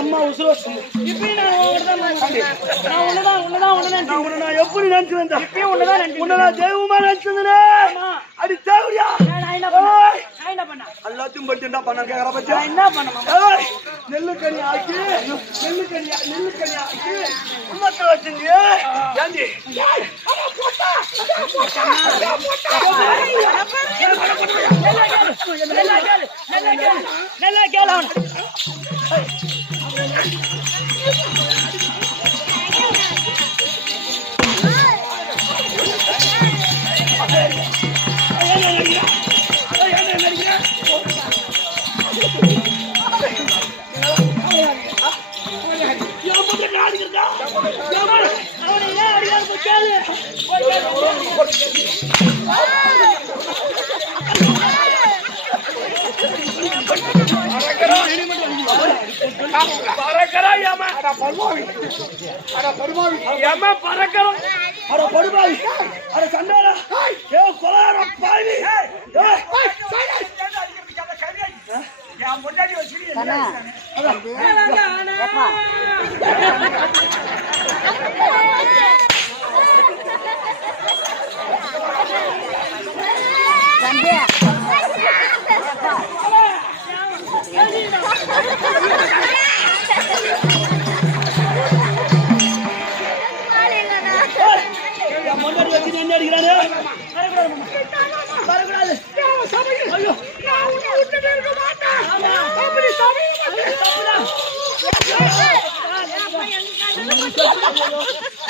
அம்மா உசுர இப்படி நான் எப்படி நினைச்சு வந்தேன் உன்னதான் தெய்வமா நினைச்சதுனே அடி தேவடியா எல்லாத்தையும் பட்டு என்ன பண்ண கேக்குற பத்தி என்ன பண்ண நெல்லுக்கணி ஆக்கி நெல்லுக்கணி ஆக்கி உள்ளத்துல வச்சுங்க ஏண்டி நல்லா கேளு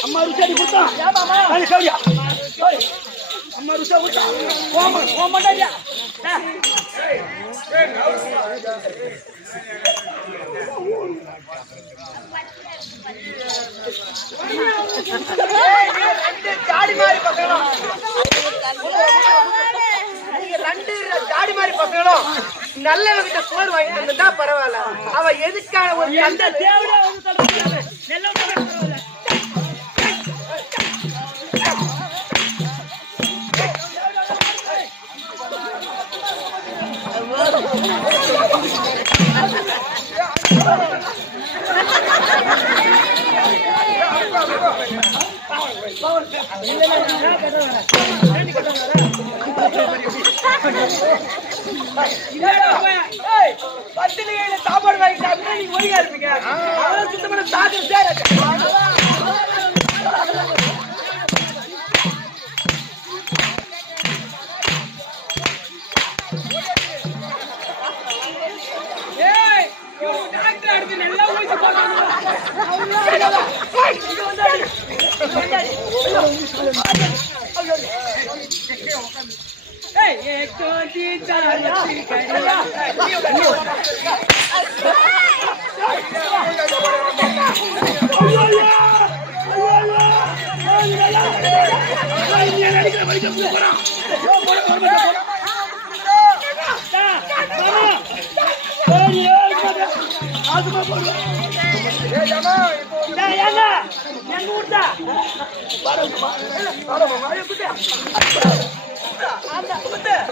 அம்மா ருச்சாடி குத்தா அடி கவியா அம்மா ருச்சா குத்தா ஓமடா ஜாடி மாதிரி பசங்களும் ரெண்டு ஜாடி மாதிரி பசங்களும் நல்லவங்கிட்ட சோறு வாங்கி தந்தா பரவாயில்ல. அவ எதுக்கான ஒரு அந்த தேவடா வந்து சொல்றாங்க நல்லவங்க பரவாயில்ல. பத்திரிகையில சாப்பாடு வாங்கி சாப்பிட்டா நீங்க ஒழுங்கா இருப்பீங்க. அவ்வளவு சுத்தமான சாதம் சேர டாக்டர் அடுத்து நல்லா ஊசி போடுறாங்க.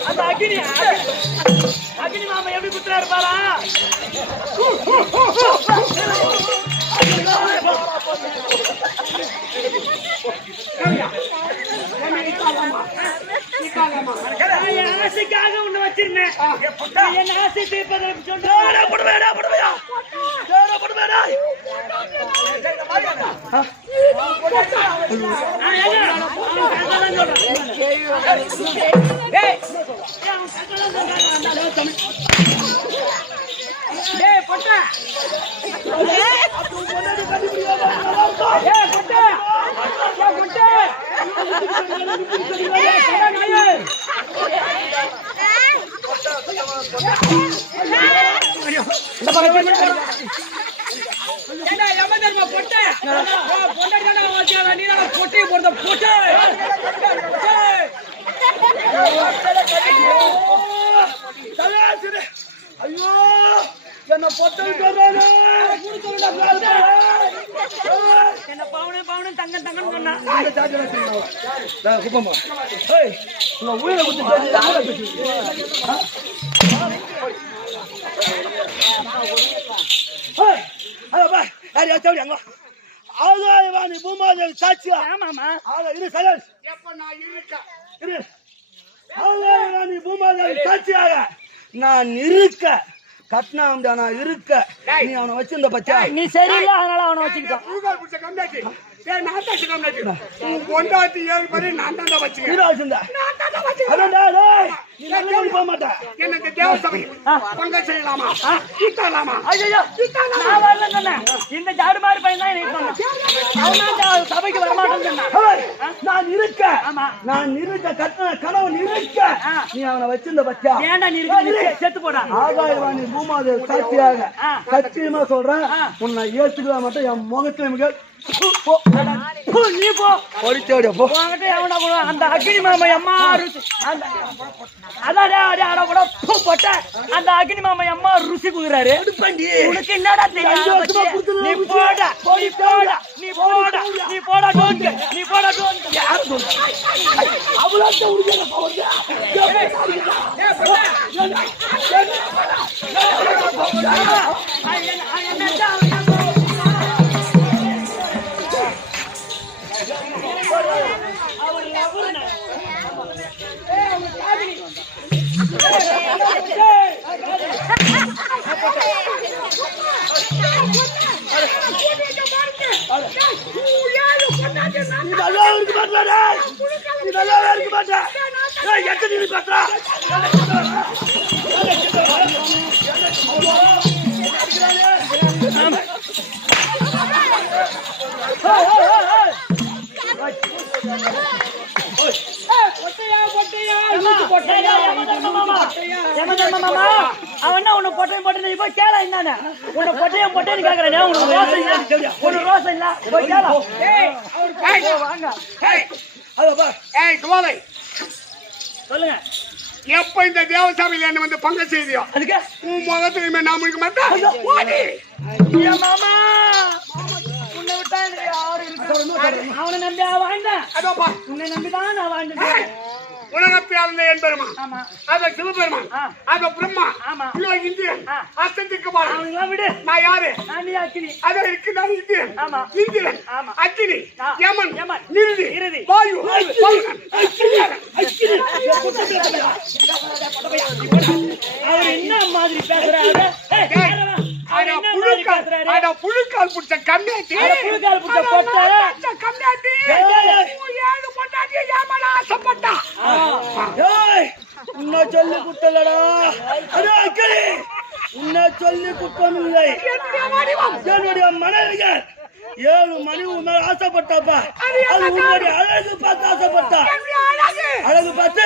அந்த அக்னி மாமா எப்படி குத்துறாரு பாரா. ஆசைக்காக ஒண்ணு வச்சிருந்தேன். என் ஆசை தீர்ப்பதற்கு பொட்டை போடுற பொட்டை ஐயோ என்ன பொட்டை என்ன பவுனு பவுனு தங்கம் தங்கம் சொன்னா குப்பமா உங்க உயிரை குத்தி ஆதாயவாணி பூமாதேவி சாட்சியா? ஆமாமா. இரு சைலன்ஸ். எப்ப நான் இருக்கேன் இரு. ஆதாயவாணி பூமாதேவி சாட்சியாக நான் இருக்க கட்னாம்டா, நான் இருக்க. நீ அவனை வச்சிருந்த பச்சா, நீ சரியில்லை, அதனால அவனை வச்சுக்கிட்டான். பூகால் பிடிச்ச கம்டாச்சு நான் தான் கம்டாச்சு உன் பொண்டாட்டி ஏழு பேரு நான் தான் வச்சுக்கிறேன். இரு வச்சிருந்தா அதான்டா. டேய் நீ நல்ல போக மாட்டா. எனக்கு தேவசபை பங்க செய்யலாமா தீட்டாலாமா? ஐயோ நான் வரல சொன்னேன். இந்த ஜாடு மாதிரி பையன் தான் எனக்கு சொன்னான். அவன் சபைக்கு வரமாட்டேன்னு சொன்னான். நான் இருக்க. ஆமா நான் இருக்க கட்டண கணவன் இருக்க. நீ அவனை வச்சிருந்த பச்சா, ஏன்டா நீ இருக்க செத்து போடா. ஆதாயவாணி பூமாதேவி சாட்சியாக சத்தியமா சொல்றேன், உன்னை ஏத்துக்க மாட்டேன். என் முகத்துல மிக நீ போ ஒடிச்சோடியா போ. அந்த அக்னி மாமா அம்மா அதான் கூட போட்ட அந்த அக்னி மாமா அம்மா ருசி குடுக்குறாரு. உனக்கு என்னடா தெரியும்? நீ போடா போய் போடா நீ போடா நீ போடா டோன்ட் நீ போடா டோன்ட். யாரு சொல்றா? அவ்வளவு உருகல போங்க. அவன் உன்னை பொட்டையும் பொட்டை நீ போய் கேள என்னன்னு உன்னை பொட்டையும் பொட்டைன்னு கேக்குறேன். உனக்கு ரோசம் இல்ல, உனக்கு ரோசம் இல்ல, போய் கேள. சொல்லுங்க. எப்ப இந்த தேவசாமியில என்ன வந்து பங்க செய்தியோ அதுக்கு உன் முகத்துலயுமே நான் முடிக்க மாட்டேன். மாமா உன்னை விட்டா எனக்கு யாரும் இருக்க. அவனை நம்பி வாழ்ந்தேன். அதோப்பா உன்னை நம்பிதான் நான் வாழ்ந்தேன். உலகத்தை ஆழ்ந்த என் பெருமான், ஆமா அத சிவபெருமான், அத பிரம்மா, ஆமா இந்திரன், அசந்திக்கு பாரு. அவனுங்களாம் விடு. நான் யாரு? நான் அக்கினி. அத இருக்கு நான் இந்திரன். ஆமா இந்திரன், ஆமா அக்கினி, யமன், யமன், நிருதி, இறுதி, வாயு, அவர் என்ன மாதிரி பேசுறாரு? புழுக்கால் புடிச்ச கம்மியாட்டி, புழுக்கால் புடிச்ச பொட்டை கம்மியாட்டி, ஏழு பொண்டாட்டி ஏமாள ஆசைப்பட்டா. உன்னை சொல்லி குட்டலடா, உன்னை சொல்லி குட்டமில்லை. என்னுடைய மனைவிகள் 7 மணி உன்னால் ஆசைப்பட்டாப்பா. அது உன்னுடைய அழகு பார்த்து ஆசைப்பட்டா. அழகு பார்த்து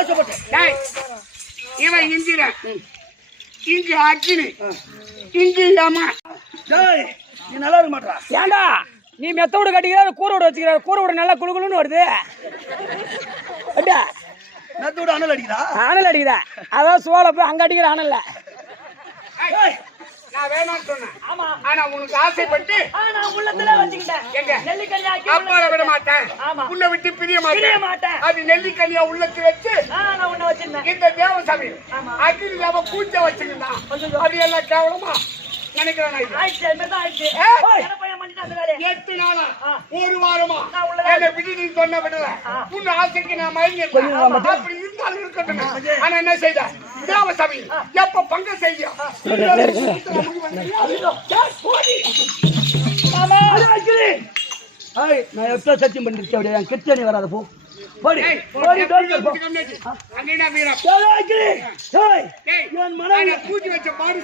ஆசைப்பட்டேன். இவன் இந்திரன், இங்கு அக்கினி, இங்கு யமன். நீ நல்லா இருக்க மாட்டா. ஏண்டா நீ மெத்த வீடு கட்டிக்கிற, கூரை வீடு வச்சுக்கிற, கூரை வீடு நல்லா குழுகுலுன்னு வருது. மெத்த வீடு அனல் அடிக்கிறா, அனல் அடிக்குதா? அதான் சோளை போய் அங்க அடிக்கிற அனல்ல. நான் வேணாம்னு சொன்னேன். ஆமா, ஆனா உனக்கு ஆசைப்பட்டு நான் உள்ளத்துல வச்சுக்கிட்டேன். எங்க நெல்லிக்கனியாக்கி அப்பால விட மாட்டேன். ஆமா, உன்னை விட்டு பிரிய மாட்டேன். அது நெல்லிக்கனியா உள்ளத்து வச்சு நான் உன்னை வச்சிருந்தேன். இந்த தேவசாமி அக்கினி லாப பூஜை வச்சுக்கிட்டான். அது எல்லாம் கேவலமா நினைக்கிறேன். 8 நாளா 1 வாரமா என்னை விட்டு நீ சொன்ன விடல. உன் ஆசைக்கு நான் மயங்கிட்டேன். அப்படி இருந்தாலும் இருக்கட்டும். ஆனா என்ன செய்த தேவசாமி எப்ப பங்க செய்ய நான் எப்ப சத்தியம் பண்ணிருக்கேன். என் கிட்ட நீ வராத போ. பூஜை வச்ச பாடு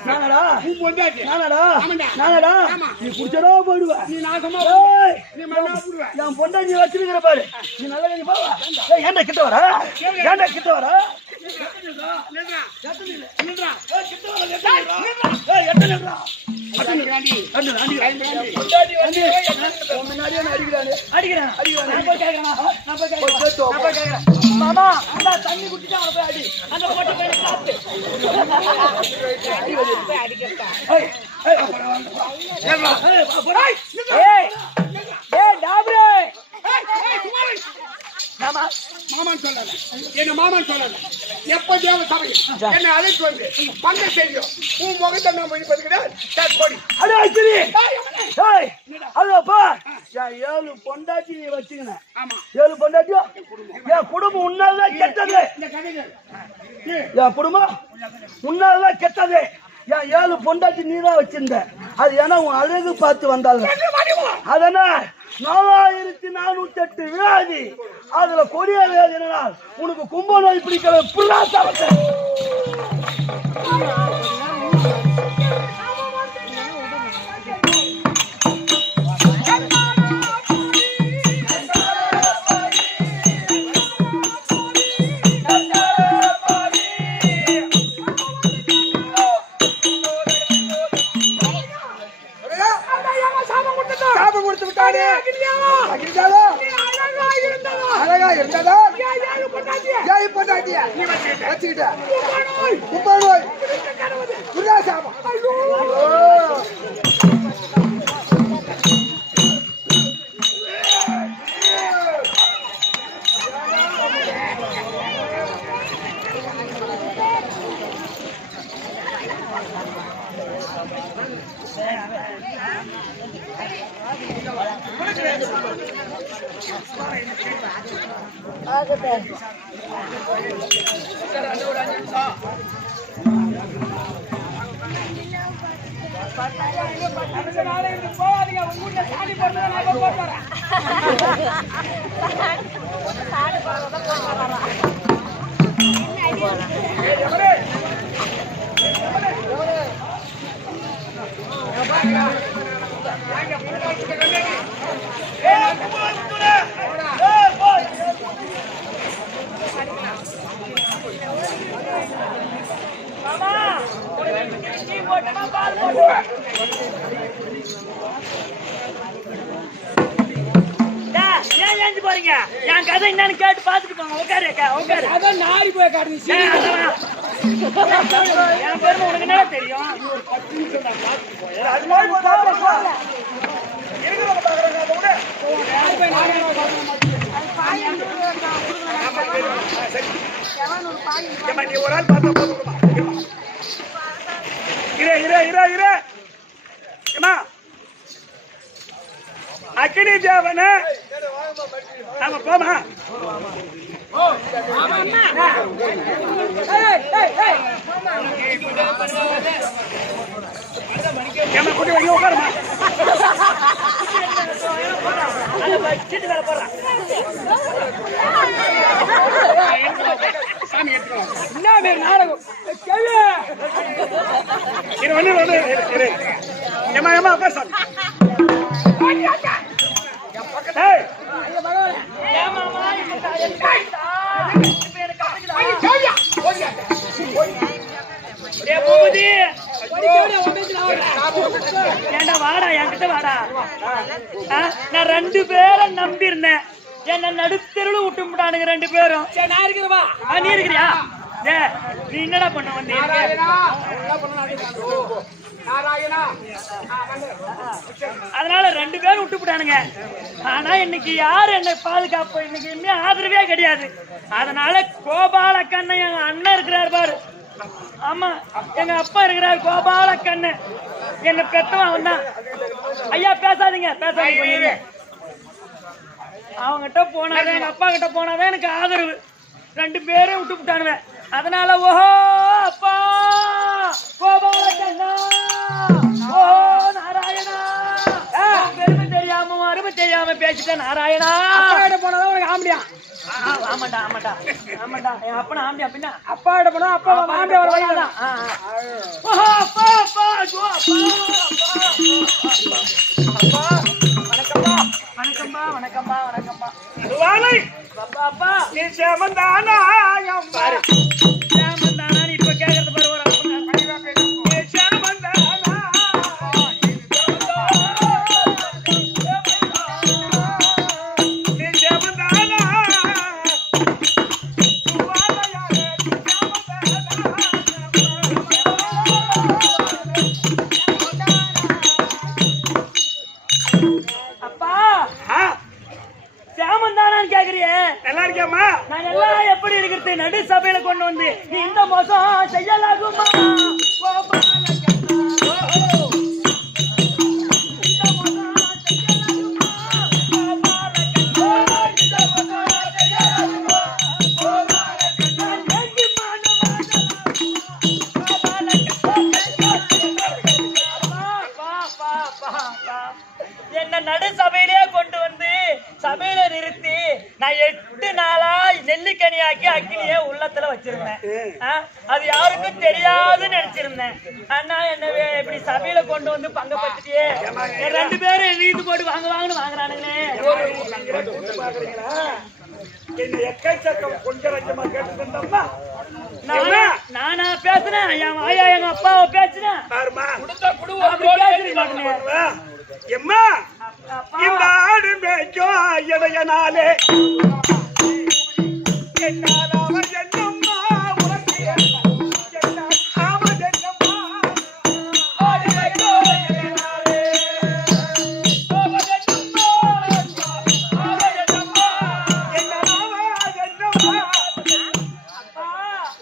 நீ குடிச்சடா போயிடுவ. என் பொண்டாட்டி வச்சிருக்கிற பாரு. நீ நல்லா நீ போவா. ஏன்டா கிட்ட வர? ஏன்டா கிட்ட வர? மாமா அந்த தண்ணி குடிச்சு அவனை போய் அடி. அந்த போட்டு போய் சாப்பிட்டு ஏறா. ஏய் ஏய் டாப்ரே மாமா மாமான்னு சொல்லல. என்ன மாமான்னு சொல்லல. எப்ப தேவ சபை என்னை அழைத்து வந்து பங்க செய்யும் உன் முகத்தை நான் போய் போடி. அடே சரி. ஏய் அதப்பா என் 7 பொண்டாட்டி நீ வச்சுக்கினேன். ஆமா 7 பொண்டாட்டியோ என் குடும்பம் உன்னாலதான் கெட்டது. இந்த கதைகள் என் குடும்பம் உன்னாலதான் கெட்டது. என் 7 பொண்டாட்டி நீ தான் வச்சிருந்த. அது ஏன்னா உன் அழகு பார்த்து வந்தாங்க. அதனால் 4408 வியாதி. அதுல கொடிய வியாதி என்னன்னா உனக்கு கும்ப நோய் பிடிக்கிற புல்லாசாவத்தை. சாபம் கொடுத்து விட்டானே. அகிரிதாவா? அழகா இருந்ததா? ஏன் பொண்டாட்டியா? வச்சுக்கிட்ட. கும்ப நோய். புல்லா சாபம். போறீங்க என் கதை என்னன்னு கேட்டு பாத்துட்டு போங்க. உட்காரு உட்காரு. அதான் நாரி போய் காட்டுங்க. என் பேரு உனக்கு என்ன தெரியும்? ஒரு ஆள் பார்த்தா போதுமா? அக்கினி தேவன ஆமா போமா. ஏமா கூட்டி வந்து உட்காருமா. சாமி என்ன நாடகம் ஏமா ஏமா உட்கார் சாமி. ஏண்டா வாடா என்கிட்ட வாடா. நான் 2 பேரை நம்பி இருந்தேன். என்ன நடுத்தெருவில் விட்டு விட்டானுங்க 2 பேரும். நான் இருக்கிறவா நீ இருக்கிறியா? நீ என்னடா பண்ண வந்து? அதனால 2 பேரும் விட்டு விட்டானுங்க. ஆனா இன்னைக்கு யாரு என்ன பாதுகாப்பு? இன்னைக்கு இனிமே ஆதரவே கிடையாது. அதனால கோபால கண்ணன் எங்க அண்ணன் இருக்கிறார் பாரு. ஆமா எங்க அப்பா இருக்கிறார் கோபால கண்ணன். என்ன பெத்தவன் அவன் தான். ஐயா பேசாதீங்க பேசாதீங்க. அவங்கிட்ட போனாதான் எங்க அப்பா கிட்ட போனாதான் எனக்கு ஆதரவு. 2 பேரும் விட்டு விட்டானுவேன். அதனால ஓஹோ அப்பா கோபால கண்ணா ஓஹோ நாராயணா பெருமை தெரியாம அருமை தெரியாம பேசிட்டேன் நாராயணா. போனதான் உனக்கு ஆம்படியா? ஆமாண்டா ஆமாண்டா ஆமாண்டா என் அப்பனா ஆம்படியா? பின்ன அப்பா கிட்ட போனா அப்பா ஆம்படியா ஒரு வழியாதான். ஓஹோ அப்பா அப்பா ஜோ அப்பா வணக்கம்பா வணக்கம்பா வணக்கம்பா வணக்கம்பா. அப்பா அப்பா நீ சேமந்தானா பாரு சேமந்தானா நீ இப்ப கேக்குறது பாரு. ஒரு கேக்குறியே? நல்லா இருக்கியாமா? நான் எல்லாம் எப்படி இருக்கிறது? நடு சபையில கொண்டு வந்து நீ இந்த மோசம் செய்யலாகுமா? என்ன நடு சபையிலே கொண்டு வந்து சபையில நிறுத்தி நான் 8 நாளா நெல்லிக்கனியாக்கி அக்கினியே உள்ளத்துல வச்சிருந்தேன். அது யாருக்கும் தெரியாதுன்னு நினைச்சிருந்தேன். அண்ணா என்ன இப்படி சபையில கொண்டு வந்து பங்க பட்டுட்டியே. 2 பேரும் வீட்டு போட்டு வாங்குவாங்கன்னு வாங்குறானுங்களே. என்ன எக்கச்சக்கம் கொஞ்சம் கொஞ்சமா கேட்டுக்கிட்டோம்னா நானா பேசுனேன்? என் வாயா எங்க அப்பாவை பேசுனேன். பாருமா பேசுறீங்க எம்மா இந்த ஆடு மேய்க்கும் இடையனாலே என்னால் அவன் என்னம்மா உனக்கு அவன் என்னம்மா ஆடு மேய்க்கும் இடையனாலே அவன் என்னம்மா அவன் என்னம்மா என்னால் அவன் என்னம்மா.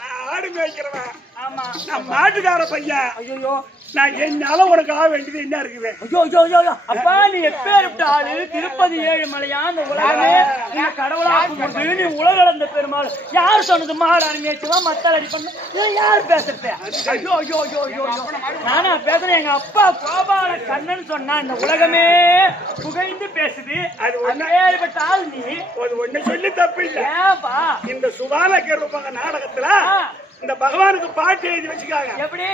நான் ஆடு மேய்க்கிறவன். ஆமா நான் மாட்டுக்கார பையன். ஐயோ நான் என்னால உனக்கு ஆக வேண்டியது என்ன இருக்குது? ஐயோ அப்பா நீ எப்பேற்பட்ட ஆளு? திருப்பதி ஏழுமலையா அந்த உலகமே நீ கடவுளா கும்பிடுது. நீ உலகளந்த பெருமாள். யார் சொன்னது மாடு அனுமதிச்சுவா மத்தால் அடி பண்ண? இதெல்லாம் யார் பேசுறது? ஐயோ நானா பேசுறேன்? எங்க அப்பா கோபால கண்ணன் சொன்னா இந்த உலகமே புகைந்து பேசுது. அது ஏற்பட்ட ஆள் நீ. ஒண்ணு சொல்லி தப்பு இல்ல. ஏன்பா இந்த சுபால கேருப்பாங்க நாடகத்துல இந்த பகவானுக்கு பாட்டு எழுதி வச்சுக்காங்க. எப்படி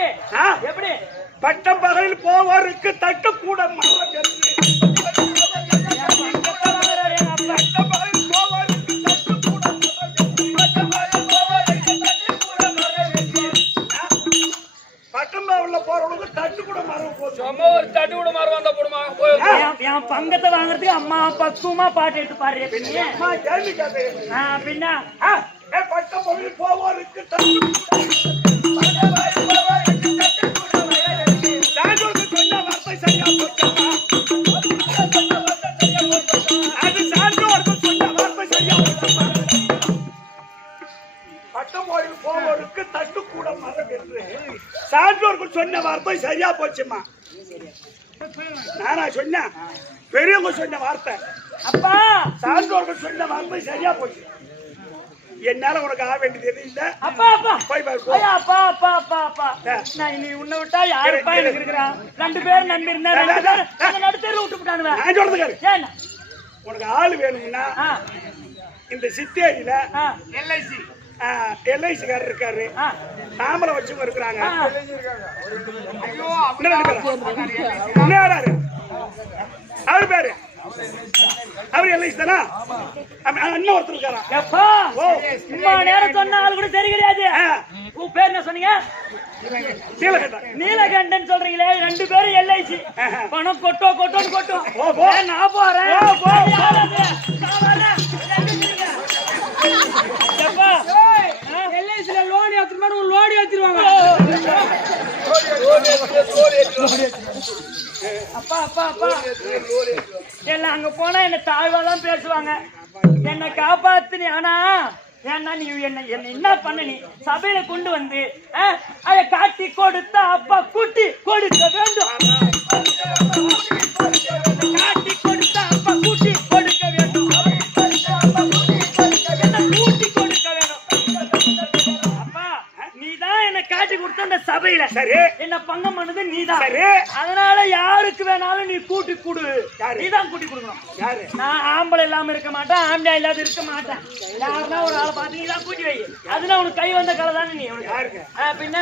எப்படி? பட்டம் பகலில் போவோருக்கு தட்டு கூட பட்டம் பகல்ல போறவங்களுக்கு தட்டு கூட மரம் போச்சு. தட்டு கூட மாறும் அந்த போடுமா என் பங்கத்தை வாங்குறதுக்கு அம்மா பக்குவமா பாட்டு எடுத்து பாரு. பின்ன பட்டம் பகலில் போவோருக்கு தட்டு சான்றோர்கள் சொன்ன வார்த்தை சரியா போச்சுமா. நானா சொன்னேன்? பெரியவங்க சொன்ன வார்த்தை. அப்பா சான்றோர்கள் சொன்ன வார்த்தை சரியா போச்சு. என்னால உனக்கு ஆக வேண்டியது இல்ல. அப்பா அப்பா போய் பாரு. அப்பா அப்பா அப்பா அப்பா நான் நீ உன்னை விட்டா யாருப்பா எனக்கு இருக்கிறான்? 2 பேர் நம்பி இருந்தேன். நடுத்தேர்ல விட்டு விட்டானுவேன். நான் சொல்றதுக்காரு ஏன் உனக்கு ஆள் வேணும்னா இந்த சித்தேரியில எல்ஐசி காரர் இருக்காரு. தாமரை வச்சுங்க இருக்கிறாங்க. அவரு பேரு அவரு எல்ஐசி தானா? அண்ணன் ஒருத்தர் இருக்காரா? நேரம் சொன்ன ஆள் கூட சரி கிடையாது. உன் பேர் என்ன சொன்னீங்க? நீலகண்டன் சொல்றீங்களே. 2 பேரும் எல்ஐசி. பணம் கொட்டோன்னு கொட்டும். நான் போறேன். எல்ஐசில லோன் ஏத்துறோம். லோடி ஏத்திடுவாங்க. அப்பா அப்பா அப்பா எல்லாம் அங்க போனா என்ன தாழ்வாதான் பேசுவாங்க. என்ன காப்பாத்துனி. ஆனா ஏன்னா நீ என்ன பண்ண? நீ சபையில கொண்டு வந்து அதை காட்டி கொடுத்த அப்பா கூட்டி கொடுக்க வேண்டும். காட்டி கொடுத்த அப்பா கூட்டி கொடுக்க வேண்டும். கூட்டி கொடுக்க வேண்டும். அப்பா நீதான் என்ன காட்டி கொடுத்த அந்த சபையில என்ன பங்கம் பண்ணது நீதான். அதனால யாருக்கு வேணாலும் நீ கூட்டி கொடு. நீதான் கூட்டி கொடுக்கணும். நான் ஆம்பளை இல்லாம இருக்க மாட்டேன். ஆம்பளை இல்லாத இருக்க மாட்டேன். யாருன்னா ஒரு ஆளை பார்த்து நீதான் கூட்டி வை. அதுனா உனக்கு கை வந்த கலை தானே நீ. பின்ன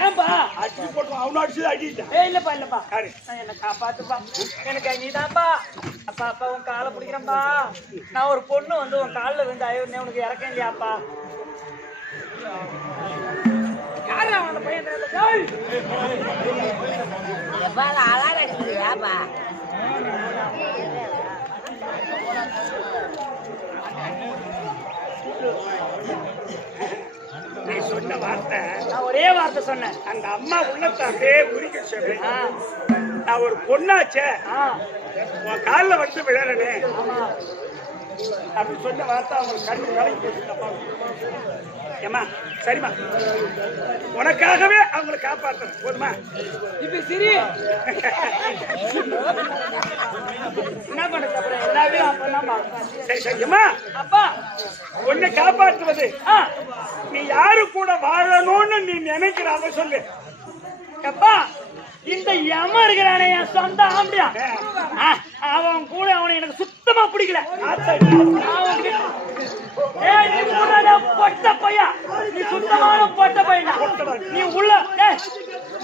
ஏன்பா அடிச்சு போட்டு அவனு அடிச்சு அடிச்சிட்டான். இல்லப்பா என்ன காப்பாத்துப்பா. எனக்கு நீதான்ப்பா. அப்பா அப்பா உன் காலை பிடிக்கிறேன்பா. நான் ஒரு பொண்ணு வந்து உன் காலில் வந்து அயோன்னே உனக்கு இறக்க இல்லையாப்பா. யாரு அந்த பையன்? நீ சொன்ன வார்த்தை நான் ஒரே வார்த்தை சொன்னேன். அந்த அம்மா உள்ளத்தை அப்படியே உரிக்க சொன்னேன். நான் ஒரு பொண்ணாச்சே உன் காலில் வந்து விழறனே அப்படின்னு சொன்ன வார்த்தை அவங்க கண்ணு வேலைக்கு போட்டுருக்கப்பா. ஏமா சரிம்மா, உனக்காகவே அவங்களை காப்பாற்றணும் போதுமா? இப்ப சரி என்ன பண்றது அப்புறம் எல்லாமே சரி சரிம்மா. அப்பா உன்னை காப்பாற்றுவது நீ யாரு கூட வாழணும்னு நீ நினைக்கிற அவ சொல்லு. அப்பா இந்த யம இருக்கிறானே என் சொந்த ஆம்பியா, அவன் கூட அவனை எனக்கு சுத்தமா பிடிக்கல. பொட்ட பையா, நீ சுத்தமான பொட்ட பையனா. நீ உள்ள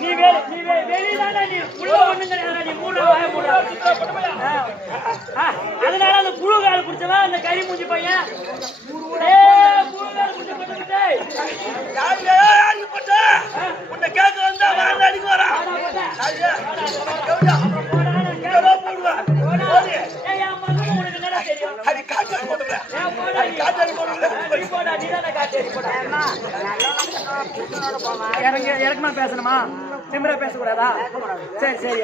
நீ வெளியிலான நீ உள்ள ஒண்ணுங்க, நீ மூணு வாய மூட. அதனால அந்த புழு கால பிடிச்சவன் அந்த கறி மூஞ்சி பையன் புழு கால உன்னை கேட்க வந்தா அடிக்க வரா இறக்குமா பேசணுமா? திமிரா பேசக்கூடாதா? சரி சரி.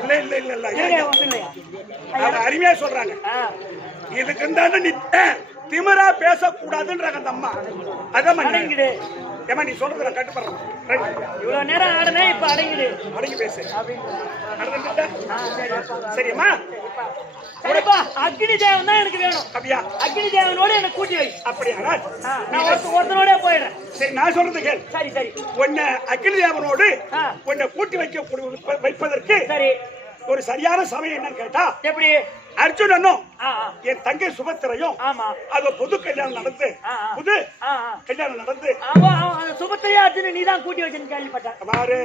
இல்ல இல்ல இல்ல இல்ல, அருமையா சொல்றாங்க. இதுக்கு தானே நீ திமிரா பேசக்கூடாதுன்றாங்க அந்த அம்மா. அதான் ஏமா நீ சொல்றது நான் கட்டுப்படுறேன். இவ்வளவு நேரம் ஆடுனே, இப்ப அடங்கிடு. அடங்கி பேசு. சரிம்மா. சரிப்பா, அக்னி தேவன் தான் எனக்கு வேணும். அப்படியா? அக்னி தேவனோட என்ன கூட்டி வை. அப்படியா? நான் ஒருத்தனோட போயிடுறேன். சரி நான் சொல்றது கேள். சரி சரி. உன்னை அக்னி தேவனோடு உன்னை கூட்டி வைப்பதற்கு சரி ஒரு சரியான சமயம் என்னன்னு கேட்டா, எப்படி? அர்ஜுனனும் என் தங்கை சுபத்திரையும் அது புது கல்யாணம் நடந்து புது கல்யாணம் நடந்து சுபத்திரையா அர்ஜுனன் நீதான் கூட்டி வச்சுன்னு கேள்விப்பட்டேன். பாரு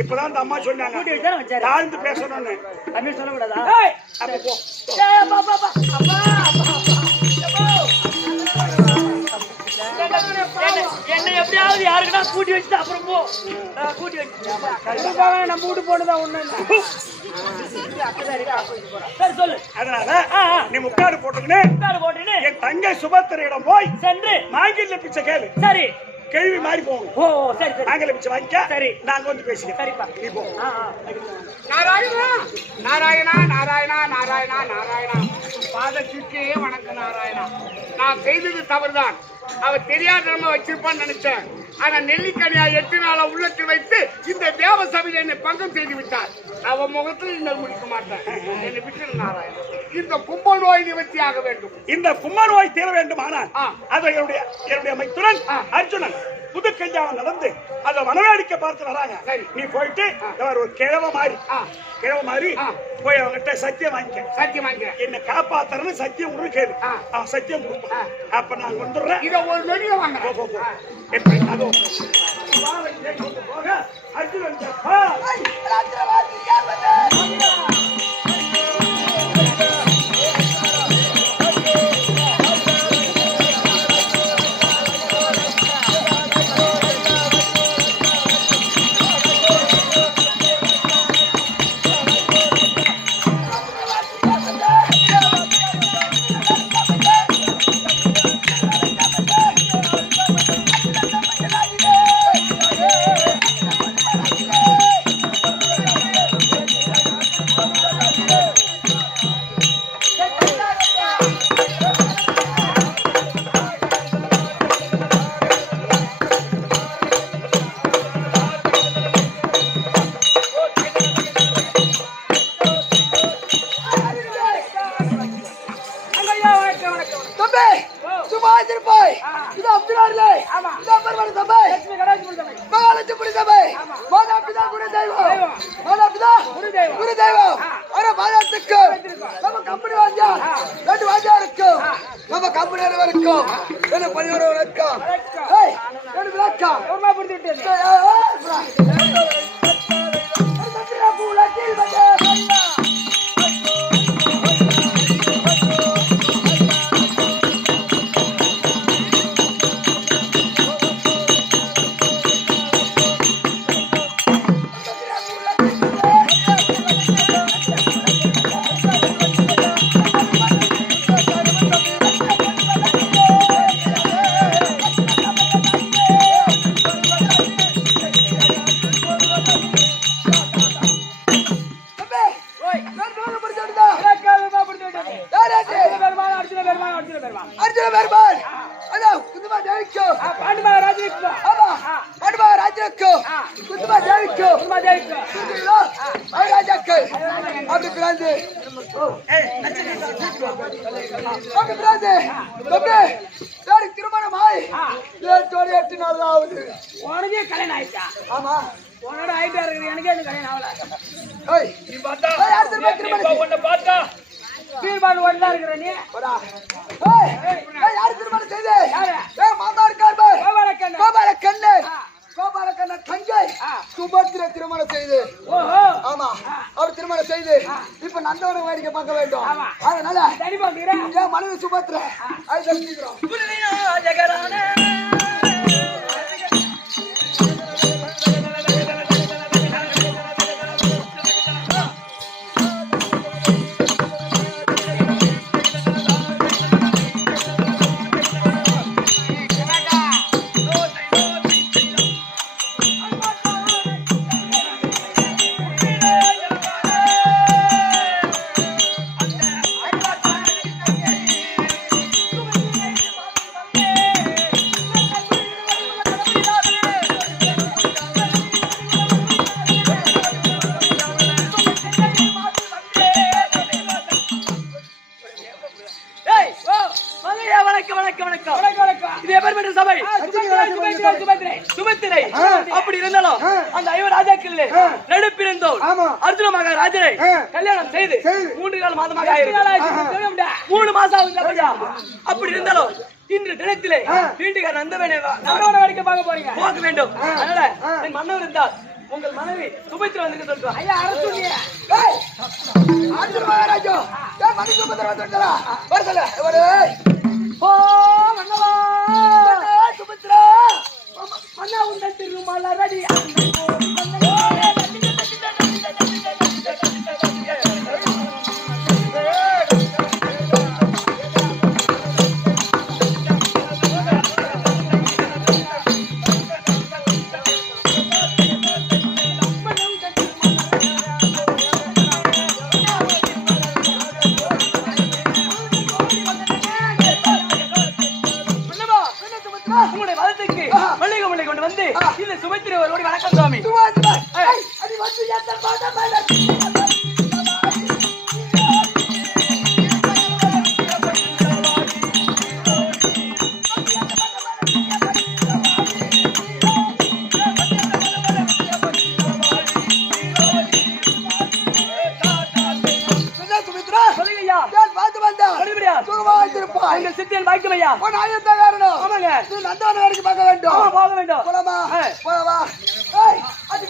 இப்பதான் அந்த அம்மா சொன்னாங்க கூட்டி வச்சா வச்சாரு தாழ்ந்து பேசணும்னு. அப்படின்னு சொல்லக்கூடாதா? அப்ப போ. என்ன எப்படியாவது யாருக்குன்னா கூட்டி வச்சுட்டு அப்புறம் போ. கூட்டி வச்சு நம்ம வீட்டு போனதான் ஒண்ணு. சரி சொல்லு. அதனால நீ முக்காடு போட்டுக்கின்னு என் தங்கை சுபத்திரையிடம் போய் சென்று மாங்கில பிச்சை கேளு. சரி. கேள்வி மாறி போகும். ஓ சரி சரி. மாங்கில பிச்சை வாங்கிக்க. சரி நாங்க வந்து பேசிக்கிறோம். சரிப்பா. நீ போ. நாராயணா நாராயணா நாராயணா நாராயணா நாராயணா பாதத்திற்கே வணக்கம் நாராயணா. நான் செய்தது தவறுதான். அவ தெரியாத நம்ம வச்சிருப்பான்னு நினைச்சேன். ஆனா நெல்லிக்கனியா 8 நாளா உள்ளத்தில் வைத்து இந்த தேவ சபையில் என்னை பங்கம் செய்து விட்டார். அவ முகத்தில் இன்னும் முடிக்க மாட்டேன். என்னை விட்டு நாராயணா, இந்த கும்ப நோய் நிவர்த்தியாக வேண்டும். இந்த கும்ப நோய் தீர வேண்டும். ஆனால் அதை என்னுடைய மைத்துனன் அர்ஜுனன் புது கல்யாணம் நடந்து அதை வனவேடிக்கை பார்த்து வராங்க. சரி நீ போயிட்டு ஒரு கிழவ மாதிரி போய் அவங்ககிட்ட சத்தியம் வாங்கிக்க. என்ன காப்பாத்துறன்னு சத்தியம் உனக்கு கேளு. அவன் சத்தியம் கொடுப்பான். அப்ப நான் வந்துடுறேன். இதை ஒரு நொடிய வாங்க. அதோ போக அர்ஜுனன் ராஜாக்கள் அப்படி பிராந்து அப்படி பிராந்து தம்பி திருமணமாய் 8 நாள் தான் ஆகுது. உனக்கே கல்யாணம் ஆயிடுச்சா? ஆமா. உன்னோட ஆயிட்டா இருக்குது, எனக்கே இன்னும் கல்யாணம் ஆகல. நீ பார்த்தா யார் திருமணம் உன்னை பார்த்தா தீர்மானம் ஒன்றா இருக்கிற நீ யார் திருமணம் செய்து? யாரு? மாதா இருக்கார் பார். கோபாலக்கண்ணன். கோபாலக்கண்ணன் கோபாலக்கண்ணன் தங்கை சுபத்திர திருமணம் செய்து. ஓஹோ. ஆமா, அவர் திருமணம் செய்து இப்ப நந்தவனம் வேடிக்கை பார்க்க வேண்டும். அதனால தனி பாக்குறேன் என் மனைவி சுபத்திர அதை தெரிஞ்சுக்கிறோம். அப்படி இருந்தாலும் அந்த 5 ராஜாக்கள் நடுப்பிருந்தோம் அர்ஜுன மகாராஜரை கல்யாணம் செய்து 3 மாதமாக ஆயிருக்கு. 3 மாசம் ஆகுது. அப்படி இருந்தாலும் இன்று தினத்திலே வீட்டுக்கார நந்தவனை வரைக்கும் பார்க்க போறீங்க, போக வேண்டும். அதனால மன்னவர் இருந்தால் உங்கள் மனைவி சுபத்திரா வந்து சொல்றோம். ஐயா அரசு அர்ஜுன மகாராஜா மனைவி சுபத்திரா வந்துட்டா வரல. ஓ மன்னவா சுபத்திரா மன்னா உங்கள் திருமலரடி உங்களுடைய மதத்துக்கு மல்லிகை கொண்டு வந்து இந்த சுபத்திரை ஒருவடி வணக்கம் சுவாமி. சித்தியன் பாய்க்குமையா ஆமாங்க நந்தவன வரைக்கும் பார்க்க வேண்டும். போக வேண்டும். போலாமா? போலாமா? அது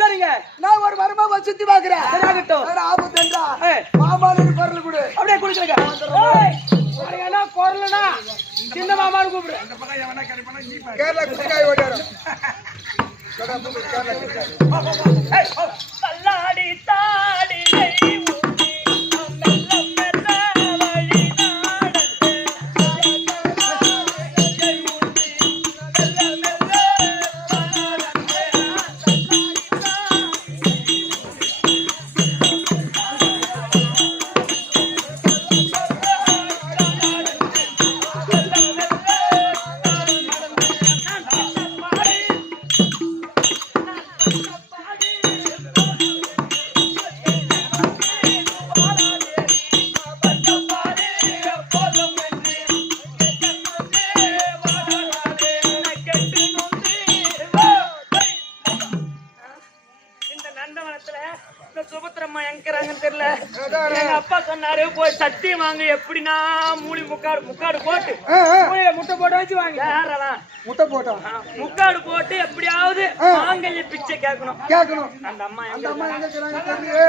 சரிங்க, நான் ஒரு மரமா சுத்தி பாக்குறேன். ஆபத்து மாமான்னு குரல் கொடு. அப்படியே குடுக்குறேங்க. குரல்னா சின்ன மாமான்னு கூப்பிடு. கேரளா குட்டிக்காய் ஓட்டாரு. கல்லாடி தாடி இந்த சுபத்திரம்மா எங்கிறாங்கன்னு தெரியல. எங்க அப்பா சொன்னாரு போய் சத்தியம் வாங்க, எப்படின்னா மூலி முக்காடு போட்டு முட்டை போட்டு வச்சு வாங்க. யாரெல்லாம் முட்டை போட்டோம் முக்காடு போட்டு எப்படியாவது மாங்கல்ய பிச்சை கேட்கணும். அந்த அம்மா அந்த அம்மா எங்க இருக்கிறாங்க தெரியல.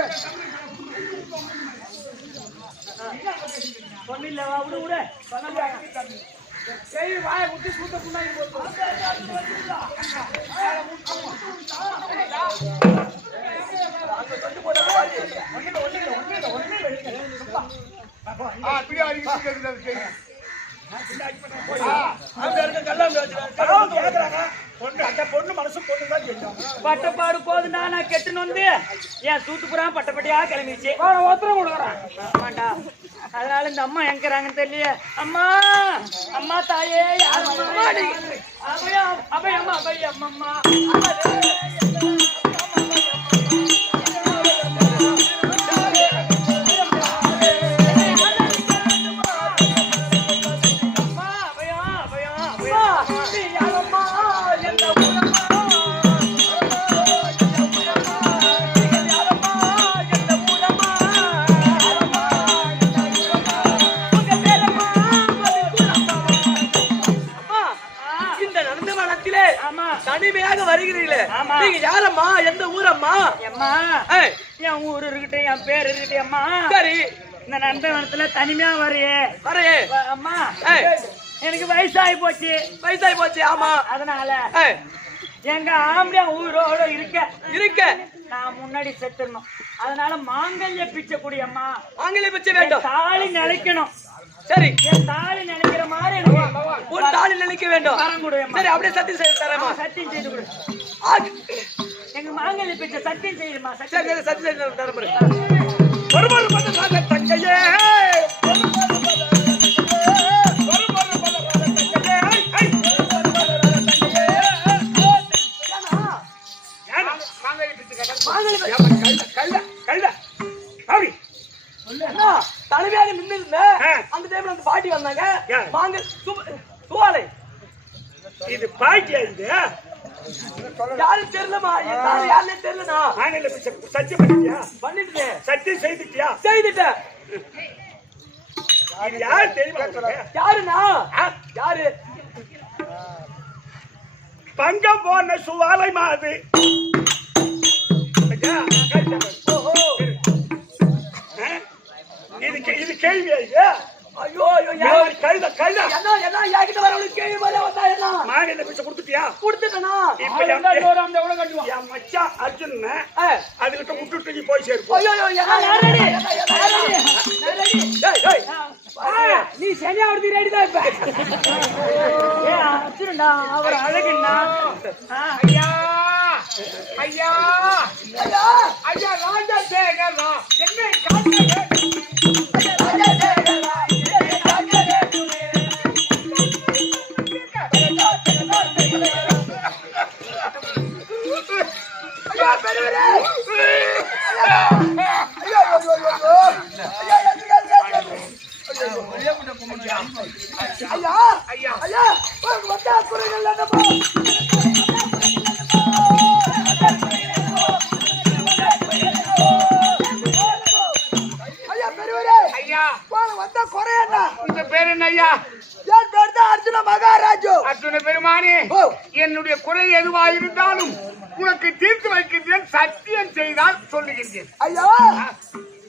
ஒண்ணு இல்ல, வா விடு விடு. சரி வாய முட்டி கூட்ட முன்னாடி போட்டு அப்படியே அடிக்கிறது. பொண்ணு மனசு பொண்ணு பட்டப்பாடு போதுண்டா, நான் கெட்டுன்னு வந்து என் சூட்டுப்புறா பட்டப்பட்டியா கிளம்பிச்சு. ஒருத்தரம் கொடுக்குறான். ஆமாண்டா, அதனால இந்த அம்மா எங்கிறாங்கன்னு தெரியல. அம்மா அம்மா தாயே யாரம்மா? அபயா அபயம்மா அபயம்மம்மா. தனிமையாக வருகிறீங்களே, நீங்க யாரம்மா? எந்த ஊரம்மா? அம்மா என் ஊர் இருக்கட்டும், என் பேர் இருக்கட்டும். அம்மா சரி, இந்த நந்தவனத்துல தனிமையா வரையே அம்மா, எனக்கு வயசாகி போச்சு. ஆமா, அதனால எங்க ஆம்பளை ஊரோட இருக்க நான் முன்னாடி செத்துடணும். அதனால மாங்கல்ய பிச்சை கூடிய அம்மா. மாங்கல்ய பிச்சை வேண்டும். தாலி நினைக்கணும். சரி, என் தாலி நினைக்கிற மாதிரி எனக்கு ஒரு தாலி நினைக்க வேண்டும். வரம் கொடு. சரி, அப்படியே சத்தியம் செய்து தரேம்மா. சத்தியம் செய்து கொடு. எங்க மாங்கல்ய பிச்சை சத்தியம் செய்யுமா? சரி, சத்தியம் செய்து தரேன். ஒருவர் பதறாத தங்கையே, தலைமையாக நின்று அந்த டைம்ல அந்த பாட்டி வந்தாங்க. வாங்க சுவாலை, இது பாட்டியா? இது யாரும் தெரியலமா, யாருன்னே தெரியலண்ணா. சத்தியம் பண்ணிட்டியா? பண்ணிட்டு சத்தியம் செய்துட்டேன். யாரு தெரியுமா? யாருண்ணா? யாரு? பங்கம் போன சுவாலை மாது. இது கேள்வியா? இது ஐயோ கழுத என்ன யாக்கிட்ட வரவளுக்கு கேள்வி மாதிரி வந்தா என்ன? மாங்கல்ய பிச்சை கொடுத்துட்டியா? கொடுத்துட்டேனா? இப்ப என் மச்சான் அர்ஜுன் அதுகிட்ட விட்டுட்டு போய் சேர்ப்போம். நீ சனியா அவருக்கு ரெடி தான். இப்ப அர்ஜுனா அவர் அழகுண்ணா. ஐயா ஐயா ஐயா ஐயா ராஜசேகரா என்ன காட்டுங்க? அர்ஜுன பெருமானே, என்னுடைய குறை எதுவாக இருந்தாலும் உனக்கு தீர்த்து வைக்கின்றேன். சத்தியம் செய்தால் சொல்லுகின்றேன். ஐயா,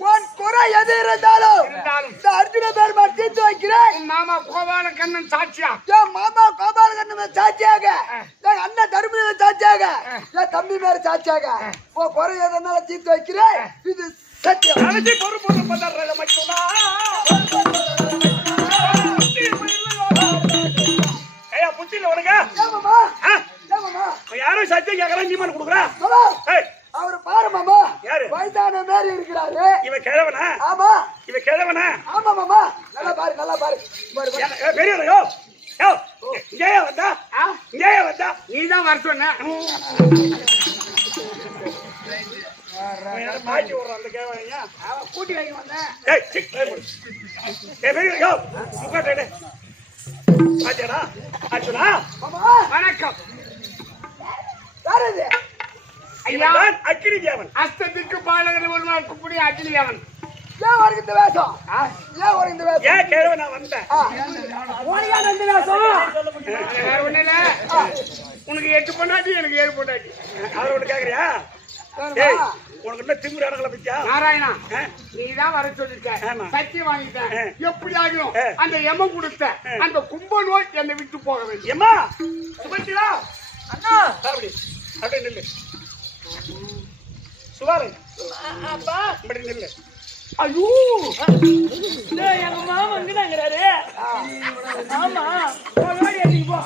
உன் குறை எது இருந்தாலும் அர்ஜுன பெருமான் தீர்த்து வைக்கிறேன். மாமா கோபால கண்ணன் சாட்சியா? மாமா கோபால கண்ணன் சாட்சியாக, அண்ணன் தர்மன் சாட்சியாக, தம்பி மேல சாட்சியாக உன் குறை எதனால தீர்த்து வைக்கிறேன். இது சத்தியம். யாரும் சத்தியம் கேட்கற நீ மனு கொடுக்குற? அவரு பாரு மாமா, வயதான மாதிரி இருக்கிறாரு. இவன் கிழவனா? ஆமா. இவன் கிழவனா? ஆமா மாமா. நல்லா பாரு. பெரியவரையோ இங்கேயே வந்தா நீதான் வர சொன்ன. மாட்டி விடுற அந்த கிழவனையா கூட்டி வைக்க வந்தேன். வணக்கம். யாரு இது? ஐயா அக்கினி தேவன். அஸ்தத்துக்கு பாலகர் ஒருவர் கூடிய அக்னி தேவன். ஏன் உனக்கு இந்த வேஷம் ஏன் உனக்கு இந்த வேஷம் ஏன் கேள்வி நான் வந்தேன்? உனக்கு இந்த வேஷம் வேற ஒண்ணு இல்ல. உனக்கு 8 பொண்டாட்டி எனக்கு 7 பொண்டாட்டி. அவர் ஒண்ணு கேக்குறியா? ஏய், உனக்கு என்ன திமிரு அடங்கல பத்தியா? நாராயணா நீதான் வர சொல்லிருக்க, ஆமா. சத்தியம் வாங்கிட்டேன். எப்படி ஆகும் அந்த எம கொடுத்த அந்த கும்ப நோய் என்னை விட்டு போக வேண்டும். ஏம்மா சுபத்திரா அண்ணா அப்படி அப்படியே நில்லு. சுவாரி அப்பா இப்படி நில்லு. ஐயோ டேய், எங்க மாமா இங்கதாங்கிறாரு. ஆமா போய் ஏத்தி போ.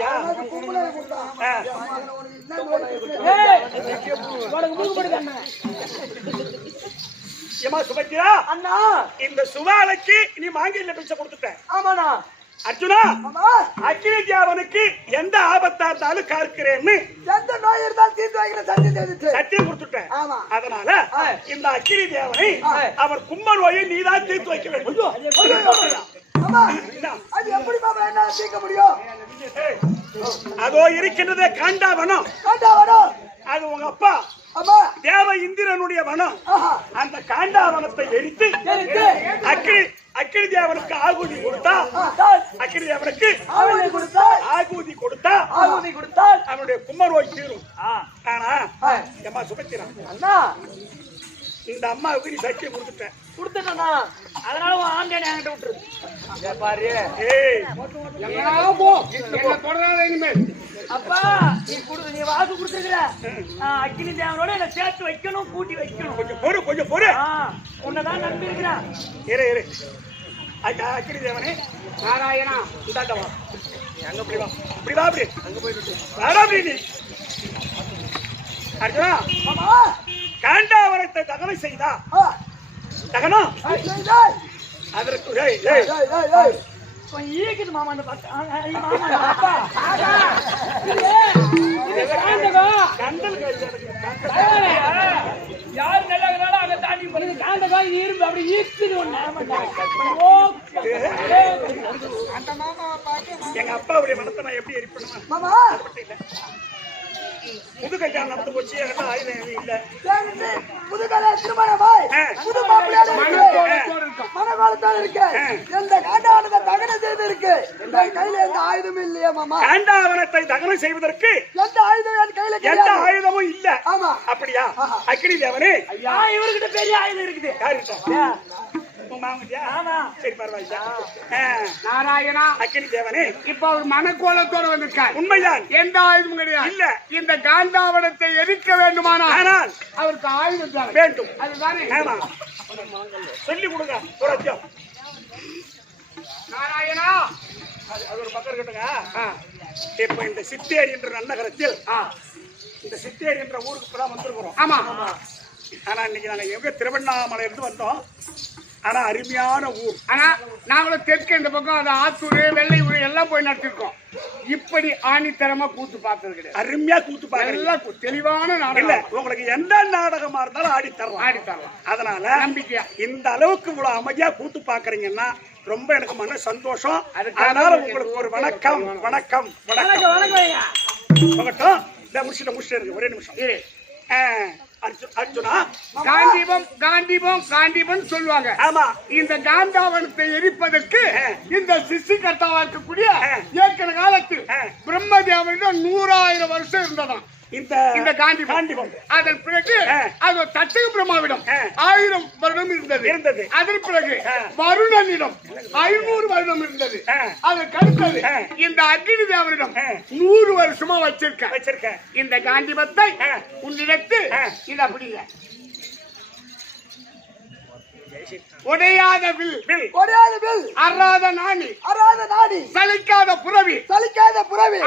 யா ஆ. ஏய் உனக்கு மூக்கு போடுதானே. ஏம்மா சுபத்திரா அண்ணா இந்த சுவாலைக்கு நீ மாங்கில பிச்சை கொடுத்துட்ட. ஆமாண்ணா அர்ஜுனா ஆமா அக்கினி தேவனுக்கு எந்த ஆபத்தா இருந்தாலும் காக்கிறேன்னு எந்த நோய் இருந்தாலும் தீர்த்து வைக்கிற சத்தியம் தெரிஞ்சுட்டு சத்தியம் கொடுத்துட்டேன். ஆமா அதனால இந்த அக்கினி தேவனை அவர் கும்ப நோயை நீதான் தீர்த்து வைக்க வேண்டும். ஆமா அது எப்படி மாமா என்ன தீர்க்க முடியும் ஏய், அதோ இருக்கின்றதே காண்டா வனம். காண்டா வரும் அது உங்க அப்பா ஆமா தேவ இந்திரனுடைய வனம். ஆஹா அந்த காண்டாவனத்தை எரித்து எரித்து அக்கினி தேவனுக்கு ஆகுதி கொடுத்தா அக்கினி தேவனுக்கு ஆவலை கொடுத்தால் ஆகுதி கொடுத்தா ஆகுதி கொடுத்தால் அவனுடைய கும்மநோய் தீரும். ஆனா ஏம்மா சுபத்திரா அண்ணா இந்த அம்மாவுக்கு நீ சத்தியம் கொடுத்துட்டேன். கொடுத்துட்டா அதனால உன் ஆண்டனை என்கிட்ட விட்டுரு. பாரு ஏய் எங்கனால போ, என்ன தொடராத இனிமேல். அப்பா நீ வாக்கு கொடுத்துருக்குற. அக்கினி தேவனோட என்ன சேர்த்து வைக்கணும், கூட்டி வைக்கணும். கொஞ்சம் பொறு. உன்னதான் நம்பி இருக்கிறேன். இரு அக்கினி தேவனே நாராயணா இந்தாண்ட வா. அங்க இப்படி வா. இப்படி வா. அப்படி அங்க போயிட்டு வாடா. அப்படி நீ அர்ஜுனா மாமா காண்டாவனத்தை தகனம் செய்தா தகனம் அதற்கு ஏய் ஏய் கொஞ்சம் ஈக்குது மாமா அந்த பக்கம். மாமா அப்பா கண்டல் யாரு நல்லா இருக்கிறாலும் அதை தாண்டி போறது. காந்தகாய் இரும்பு அப்படி ஈக்குது ஒண்ணு. எங்க அப்பாவுடைய மனத்தை நான் எப்படி எரிப்பணுமா? மாமா புது கல்யாணம் நடந்து போச்சு. என்கிட்ட ஆயுதம் எதுவும் இல்ல. புது கலை திருமணமாய் புது மாப்பிள்ளையோட மனவாளத்தோட இருக்கு. எந்த காண்டாவனத்தை தகனம் செய்து இருக்கு. என் கையில எந்த ஆயுதமும் இல்லையா மாமா? காண்டாவனத்தை தகனம் செய்வதற்கு எந்த ஆயுதம் என் கையில எந்த கிடையாது. ஆயுதமும் இல்ல. ஆமா அப்படியா? அக்கினி தேவனே இவர்கிட்ட பெரிய ஆயுதம் இருக்குது. யாருக்கிட்ட? உன் மாமன்டியா? ஆமா சரி பரவாயில்ல. நாராயணா அக்கினி தேவனே இப்ப அவர் மனக்கோலத்தோட வந்திருக்கார். உண்மைதான். எந்த ஆயுதமும் கிடையாது. இல்ல. இந்த காண்டாவனத்தை எரிக்க வேண்டுமானால் ஆனால் அவருக்கு ஆயுதம் தேவை. வேண்டும். அதுதானே ஆமா சொல்லி கொடுங்க. புரட்சியம் நாராயணா. அது ஒரு பக்கம் இருக்கட்டுங்க. இப்ப இந்த சித்தேரி என்ற நன்னகரத்தில் இந்த சித்தேரி என்ற ஊருக்கு தான் வந்திருக்கிறோம். ஆமா ஆனா இன்னைக்கு நாங்க எங்க திருவண்ணாமலை இருந்து வந்தோம். ஆனா அருமையான ஊர். ஆனா நாங்களும் தெற்கு இந்த பக்கம் அந்த ஆத்தூர் வெள்ளை ஊர் எல்லாம் போய் நடத்திருக்கோம். இப்படி ஆணித்தரமா கூத்து பார்த்தது கிடையாது. அருமையா கூத்து பாருங்க. எல்லாம் தெளிவான இல்ல நாடகம். உங்களுக்கு எந்த நாடகமா இருந்தாலும் ஆடி தரலாம். ஆடித்தரலாம். அதனால நம்பிக்கையா இந்த அளவுக்கு இவ்வளவு அமைதியா கூத்து பாக்குறீங்கன்னா ரொம்ப எனக்கு மன சந்தோஷம். அதுக்காக அதனால உங்களுக்கு ஒரு வணக்கம் வணக்கம் வணக்கம் வணக்கம். முடிச்சுட்டு இருக்கு. ஒரே நிமிஷம் இரு. அர்ஜுனா காண்டிபம் சொல்லுவாங்க. ஆமா இந்த காண்டாவனத்தை எரிப்பதற்கு இந்த சிசி கர்த்தாவா இருக்கக்கூடிய ஏற்கனவே காலத்தில் பிரம்மதேவனிடம் 100,000 வருஷம் இருந்ததாம். இந்த காண்டிபம் அதன் பிறகு அது தச்சக பிரம்மாவிடம் 1000 வருடம் இருந்தது. அதன் பிறகு வருணனிடம் 500 வருடம் இருந்தது. அதற்கு அடுத்தது இந்த அக்னி தேவனிடம் 100 வருஷமா வச்சிருக்க இந்த காண்டிபத்தை உன்னிடத்து இது அப்படிங்க உடையாத வில் அறாத நாணி சலிக்காத புறவி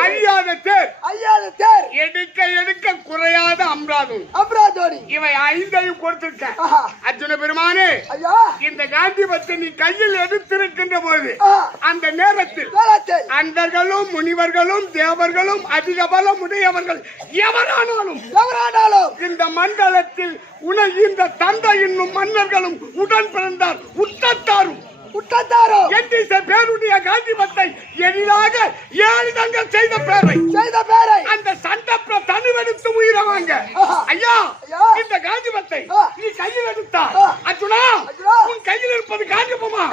அழியாத தேர் எடுக்க குறையாத அம்ராதோனி இவை 5ஐயும் கொடுத்திருக்க. அர்ஜுன பெருமானே இந்த காந்திபத்தை நீ கையில் எடுத்திருக்கின்ற போது அந்த நேரத்தில் அந்தர்களும் முனிவர்களும் தேவர்களும் அதிக பலம் உடையவர்கள் எவரானாலும் இந்த மண்டலத்தில் உனக்கு இந்த தந்தை என்னும் மன்னர்களும் உடன் பிறந்தார் உத்தத்தாரும் குற்றத்தாரோ என்று பேருடைய காந்திமத்தை எளிதாக 7 தங்கள் செய்த பேரை அந்த சண்டை தனுவெடுத்து உயிரவாங்க. ஐயா இந்த காந்திமத்தை நீ கையில் எடுத்தார் அர்ஜுனா, உன் கையில் இருப்பது காந்திமமா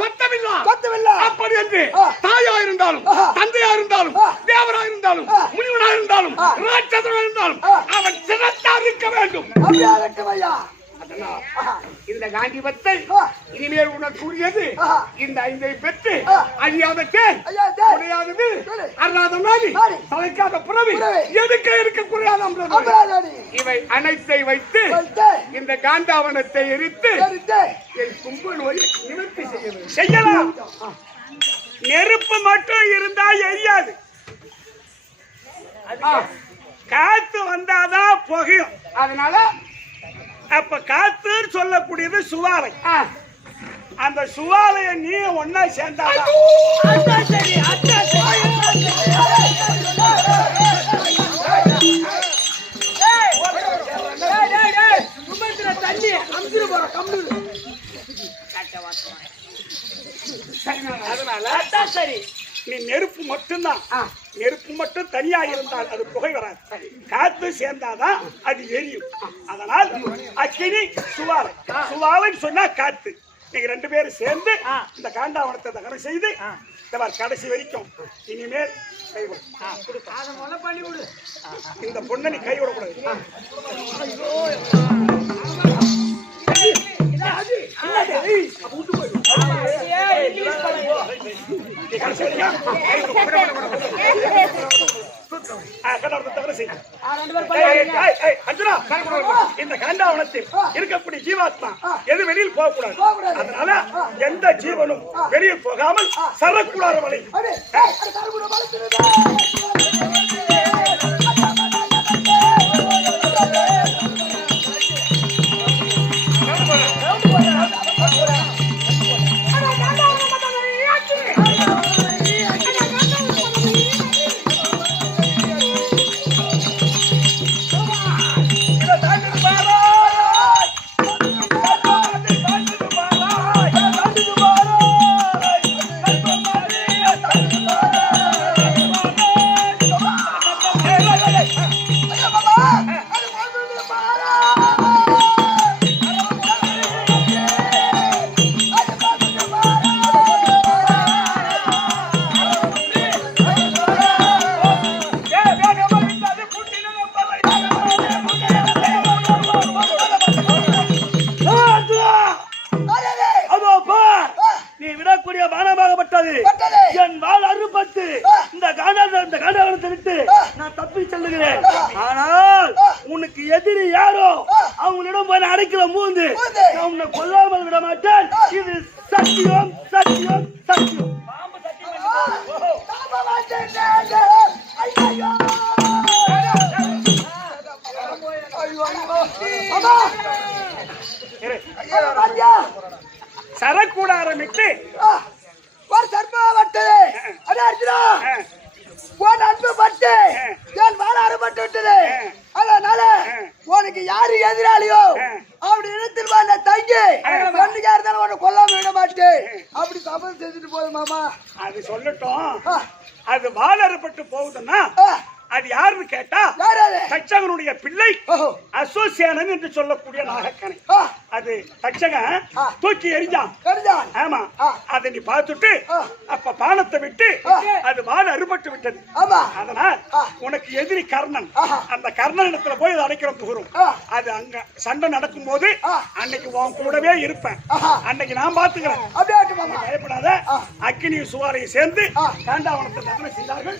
சொத்தமில்லா அப்படி என்று தாயா இருந்தாலும் தந்தையா இருந்தாலும் தேவரா இருந்தாலும் முனிவனா இருந்தாலும் ராட்சசனா இருந்தாலும் அவன் சிறந்தா இருக்க வேண்டும். இந்த காந்திமத்தை இனிமேல் உனக்கு கூறியது இந்த 5 பெற்று அழியாத தேன் குறையாதது அல்லாத நாடி தலைக்காத புறவி எதுக்க இருக்க குறையாத இவை அனைத்தை வைத்து இந்த காண்டாவனத்தை எரித்து என் கும்பல் நோயை நிவர்த்தி செய்யலாம். நெருப்பு மட்டும் இருந்தா எரியாது, காத்து வந்தாதான் புகையும். அதனால அப்ப காத்து சொல்லக்கூடியது சுவாலை. அந்த சுவாலைய நீ ஒன்னா சேர்ந்தாதான் அதனால சரி நீ நெருப்பு மட்டும்தான், நெருப்பு மட்டும் தனியா இருந்தால் அது புகை வராது, காத்து சேர்ந்தாதான் அது எரியும். அதனால் அக்கினி சுவாலை, சுவாலை சொன்னா காத்து. நீங்க 2 பேரும் சேர்ந்து இந்த காண்டாவனத்தை தகனம் செய்து கடைசி வரைக்கும் இனிமேல் இந்த பொண்ணை நீ கைவிடக்கூடாது. இந்த காண்டாவனத்தில் இருக்கக்கூடிய ஜீவாத்மா எது வெளியில் போகக்கூடாது. அதனால எந்த ஜீவனும் வெளியில் போகாமல் சரக்கூடாத வழி ஆனால் உனக்கு எதிரி யாரோ அவங்களிடம் போய் அடைக்கல மூந்து உன்னை கொல்லாமல் விட மாட்டேன். இது சத்தியம் சத்தியம் சத்தியம். சரக்கூட ஆரம்பித்து ஒரு சர்ப்பம் பட்டது. அது அர்ஜுனா உன் அன்பு பட்டு என் வாழ அறுபட்டு விட்டது. அதனால உனக்கு யாரு எதிராளியோ அப்படி இடத்தில் நான் தங்கி ஒன்றுக்கா இருந்தாலும் உன்னை கொல்லாம விட மாட்டேன். அப்படி சபதம் செஞ்சுட்டு போதும் மாமா. அது சொல்லட்டும். அது வாழ அறுபட்டு போகுதுன்னா அது யாருன்னு கேட்டா தட்சகனுடைய பிள்ளை அசோசியானன் என்று சொல்லக்கூடிய நாகக்கனை. அது தட்சகன் தூக்கி எரிஞ்சான். ஆமா, அதை நீ பார்த்துட்டு அப்ப பானத்தை விட்டு அது வாழ அறுபட்டு விட்டது. அதனால் உனக்கு எதிரி கர்ணன். அந்த கர்ணன் இடத்துல போய் அதை அடைக்கிறோம் புகரும். அது அங்க சண்டை நடக்கும் போது அன்னைக்கு உன் கூடவே இருப்பேன். அன்னைக்கு நான் பாத்துக்கிறேன். பயப்படாத. அக்கினி சுவாரையை சேர்ந்து காண்டாவனத்தை தகனம் செய்தார்கள்.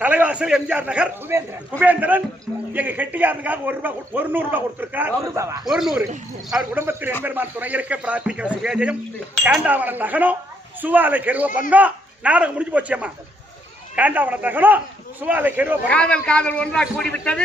தலைவாசல் எம்ஜிஆர் நகர் குபேந்திரன் எங்க கெட்டியாரனுக்காக ₹100 கொடுத்திருக்கார். 100 அவர் குடும்பத்தில் எம்பெருமான் துணை இருக்க பிரார்த்திக்கிற சுவேஜயம். காண்டாவன தகனம் சுவாலை கெருவ பங்கம். நாடகம் முடிஞ்சு போச்சியம்மா. காண்டாவன தகனம் சுவாலை கெருவ காதல் ஒன்றா கூடிவிட்டது.